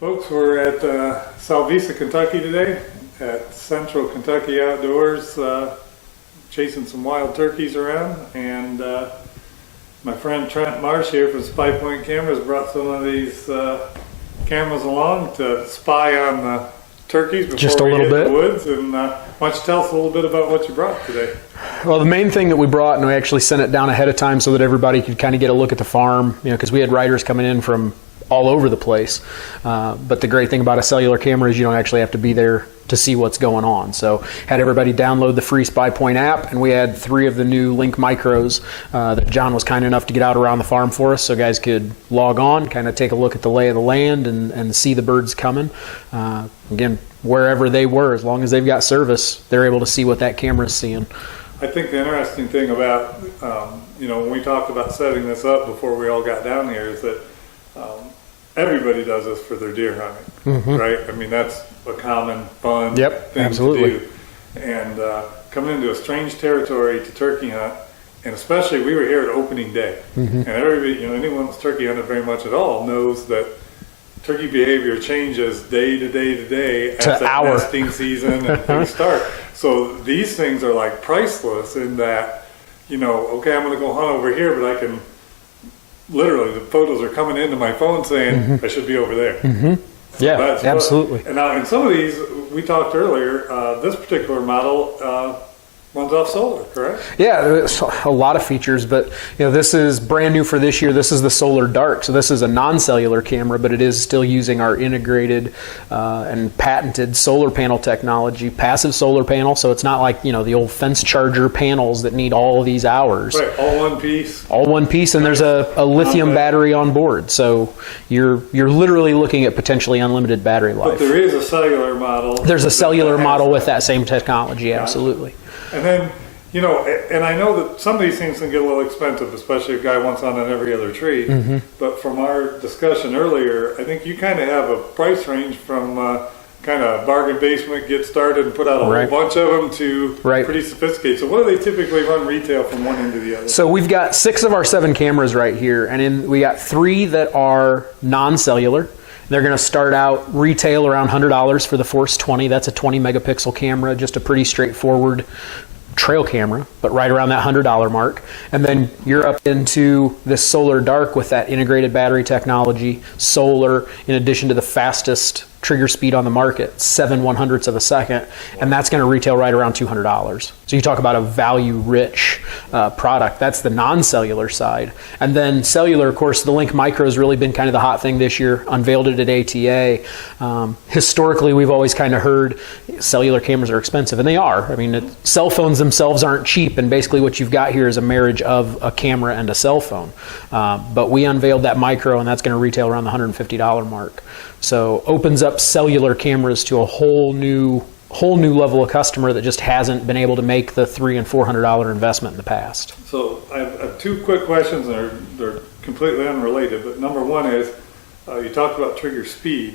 Folks, we're at Salvisa, Kentucky today at Central Kentucky Outdoors, chasing some wild turkeys around, and my friend Trent Marsh here from SPYPOINT Cameras brought some of these cameras along to spy on the turkeys before just a little we hit bit. The woods. And why don't you tell us a little bit about what you brought today? Well, the main thing that we brought, and we actually sent it down ahead of time so that everybody could kind of get a look at the farm, because we had riders coming in from all over the place. But the great thing about a cellular camera is you don't actually have to be there to see what's going on. So had everybody download the free SPYPOINT app, and we had 3 of the new Link-MICROs that John was kind enough to get out around the farm for us so guys could log on, kind of take a look at the lay of the land and see the birds coming. Again, wherever they were, as long as they've got service, they're able to see what that camera's seeing. I think the interesting thing about, when we talked about setting this up before we all got down here is that everybody does this for their deer hunting, right? I mean, that's a common, fun thing absolutely. to do. And coming into a strange territory to turkey hunt, and especially we were here at opening day, and everybody, anyone that's turkey hunted very much at all knows that turkey behavior changes day to day to day as the nesting season and things start. So these things are like priceless in that, okay, I'm going to go hunt over here, but I can literally, the photos are coming into my phone saying I should be over there. Yeah, absolutely. And now in some of these, we talked earlier, this particular model runs off solar, correct? Yeah, there's a lot of features, but this is brand new for this year. This is the Solar Dark, so this is a non-cellular camera, but it is still using our integrated and patented solar panel technology, passive solar panel. So it's not like the old fence charger panels that need all of these hours. Right, all one piece. All one piece, and there's a lithium battery on board, so you're literally looking at potentially unlimited battery life. But there is a cellular model. There's a cellular model with that same technology, absolutely. And then, and I know that some of these things can get a little expensive, especially if a guy wants on every other tree. But from our discussion earlier, I think you kind of have a price range from kind of bargain basement, get started and put out a whole bunch of them to pretty sophisticated. So what do they typically run retail from one end to the other? So we've got 6 of our 7 cameras right here, and we got 3 that are non-cellular. They're going to start out retail around $100 for the Force 20. That's a 20 megapixel camera, just a pretty straightforward trail camera, but right around that $100 mark. And then you're up into this Solar Dark with that integrated battery technology, solar, in addition to the fastest trigger speed on the market, 7/100ths of a second, and that's going to retail right around $200. So you talk about a value-rich product. That's the non-cellular side. And then cellular, of course, the Link-MICRO has really been kind of the hot thing this year, unveiled it at ATA. Historically, we've always kind of heard cellular cameras are expensive, and they are. I mean, cell phones themselves aren't cheap, and basically what you've got here is a marriage of a camera and a cell phone. But we unveiled that micro, and that's going to retail around the $150 mark. So opens up cellular cameras to a whole new level of customer that just hasn't been able to make the $300 and $400 investment in the past. So I have 2 quick questions, and they're completely unrelated. But number one is, you talked about trigger speed.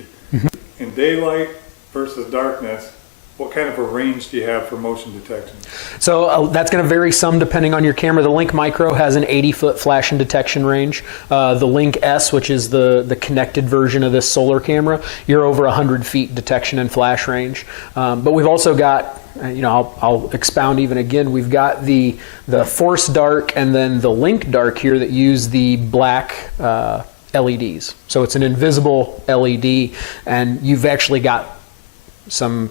In daylight versus darkness, what kind of a range do you have for motion detection? So that's going to vary some depending on your camera. The Link-MICRO has an 80-foot flash and detection range. The Link-S, which is the connected version of this solar camera, you're over 100 feet detection and flash range. But we've also got, I'll expound even again, we've got the Force Dark and then the Link Dark here that use the black LEDs. So it's an invisible LED, and you've actually got some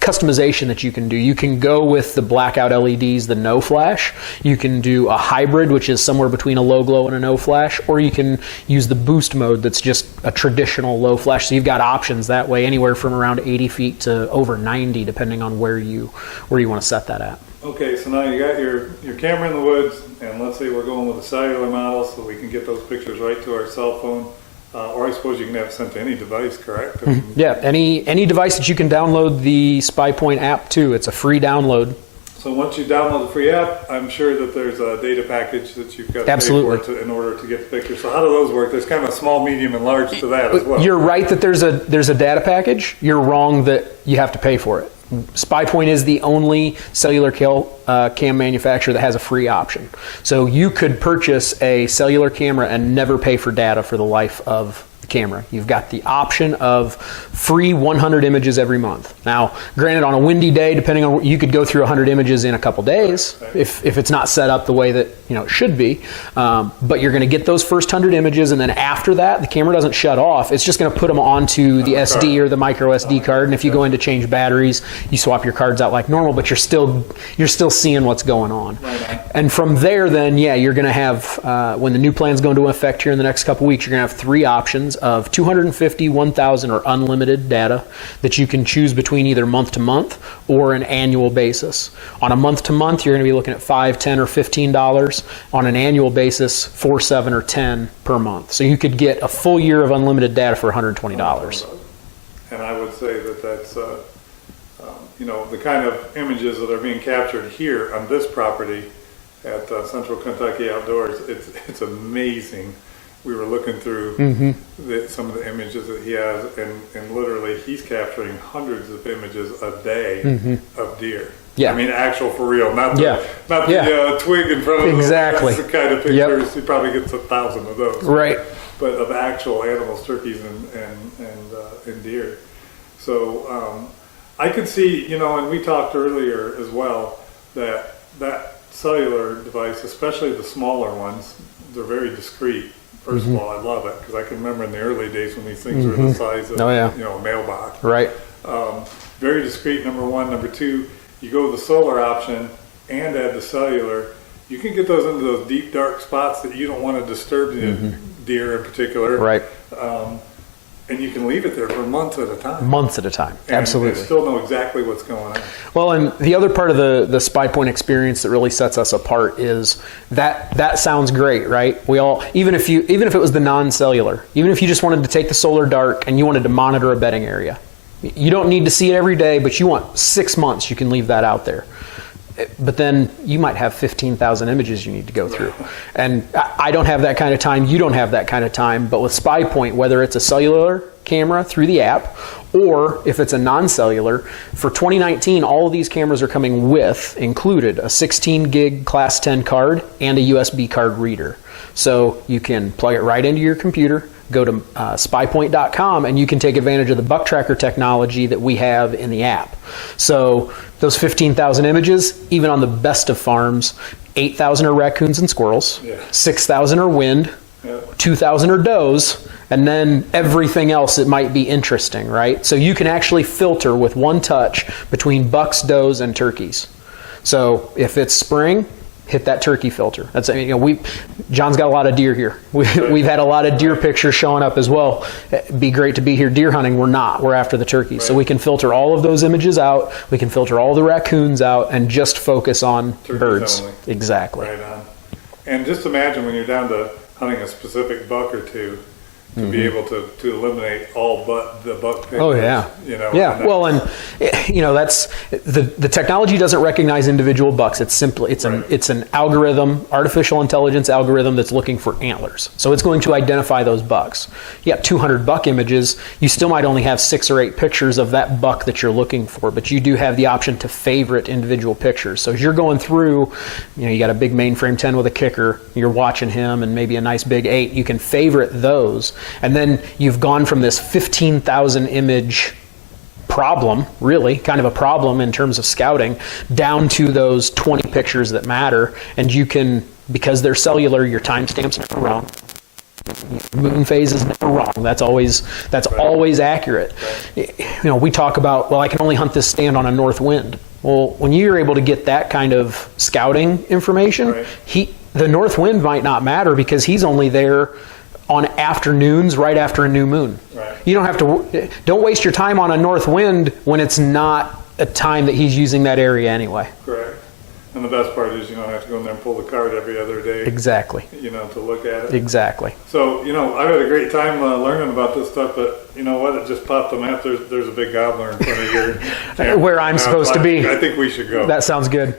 customization that you can do. You can go with the blackout LEDs, the no flash. You can do a hybrid, which is somewhere between a low glow and a no flash, or you can use the boost mode that's just a traditional low flash. So you've got options that way, anywhere from around 80 feet to over 90, depending on where you want to set that at. Okay, so now you got your camera in the woods, and let's say we're going with a cellular model so we can get those pictures right to our cell phone. Or I suppose you can have it sent to any device, correct? Yeah, any device that you can download the SPYPOINT app to. It's a free download. So once you download the free app, I'm sure that there's a data package that you've got to pay for in order to get the picture. So how do those work? There's kind of a small, medium, and large to that as well. You're right that there's a data package. You're wrong that you have to pay for it. SPYPOINT is the only cellular cam manufacturer that has a free option. So you could purchase a cellular camera and never pay for data for the life of camera. You've got the option of free 100 images every month. Now, granted, on a windy day, depending on, you could go through 100 images in a couple days if it's not set up the way that it should be. But you're going to get those first 100 images, and then after that, the camera doesn't shut off. It's just going to put them onto the SD or the micro SD card. And if you go in to change batteries, you swap your cards out like normal, but you're still seeing what's going on. And from there, then, you're going to have, when the new plans go into effect here in the next couple weeks, you're going to have 3 options of 250, 1,000, or unlimited data that you can choose between either month to month or an annual basis. On a month to month, you're going to be looking at $5, $10, or $15. On an annual basis, $4, $7, or $10 per month. So you could get a full year of unlimited data for $120. And I would say that that's, the kind of images that are being captured here on this property at Central Kentucky Outdoors, it's amazing. We were looking through some of the images that he has, and literally he's capturing hundreds of images a day of deer. Yeah. I mean, actual for real, not the twig in front of him. Exactly. That's the kind of pictures. He probably gets 1,000 of those. Right. But of actual animals, turkeys and deer. So I could see, and we talked earlier as well, that cellular device, especially the smaller ones, they're very discreet. First of all, I love it because I can remember in the early days when these things were the size of a mailbox. Right. Very discreet, number one. Number two, you go with the solar option and add the cellular. You can get those into those deep, dark spots that you don't want to disturb the deer in particular. Right. And you can leave it there for months at a time. Months at a time, absolutely. And still know exactly what's going on. Well, and the other part of the SPYPOINT experience that really sets us apart is that sounds great, right? We all, even if it was the non-cellular, even if you just wanted to take the solar dark and you wanted to monitor a bedding area, you don't need to see it every day, but you want 6 months, you can leave that out there. But then you might have 15,000 images you need to go through. And I don't have that kind of time. You don't have that kind of time. But with SPYPOINT, whether it's a cellular camera through the app or if it's a non-cellular, for 2019, all of these cameras are coming with, included, a 16 gig Class 10 card and a USB card reader. So you can plug it right into your computer, go to spypoint.com, and you can take advantage of the buck tracker technology that we have in the app. So those 15,000 images, even on the best of farms, 8,000 are raccoons and squirrels, 6,000 are wind, 2,000 are does, and then everything else that might be interesting, right? So you can actually filter with one touch between bucks, does, and turkeys. So if it's spring, hit that turkey filter. That's, John's got a lot of deer here. We've had a lot of deer pictures showing up as well. It'd be great to be here deer hunting. We're not. We're after the turkeys. So we can filter all of those images out. We can filter all the raccoons out and just focus on turkeys birds. Only. Exactly. Right on. And just imagine when you're down to hunting a specific buck or two, to be able to eliminate all but the buck pictures. Oh yeah, Well, and that's the technology doesn't recognize individual bucks. It's simply it's an algorithm, artificial intelligence algorithm that's looking for antlers. So it's going to identify those bucks. You got 200 buck images. You still might only have 6 or 8 pictures of that buck that you're looking for, but you do have the option to favorite individual pictures. So as you're going through, you got a big mainframe 10 with a kicker. You're watching him, and maybe a nice big 8. You can favorite those. And then you've gone from this 15,000 image problem, really, kind of a problem in terms of scouting, down to those 20 pictures that matter. And you can, because they're cellular, your timestamp's never wrong. Moon phase is never wrong. That's always accurate. We talk about, well, I can only hunt this stand on a north wind. Well, when you're able to get that kind of scouting information, the north wind might not matter because he's only there on afternoons right after a new moon. Right. You don't waste your time on a north wind when it's not a time that he's using that area anyway. Correct. And the best part is you don't have to go in there and pull the card every other day. Exactly. To look at it. Exactly. So, I've had a great time learning about this stuff, but you know what? It just popped the map. There's a big gobbler in front of your camera. Where I'm supposed to be. I think we should go. That sounds good.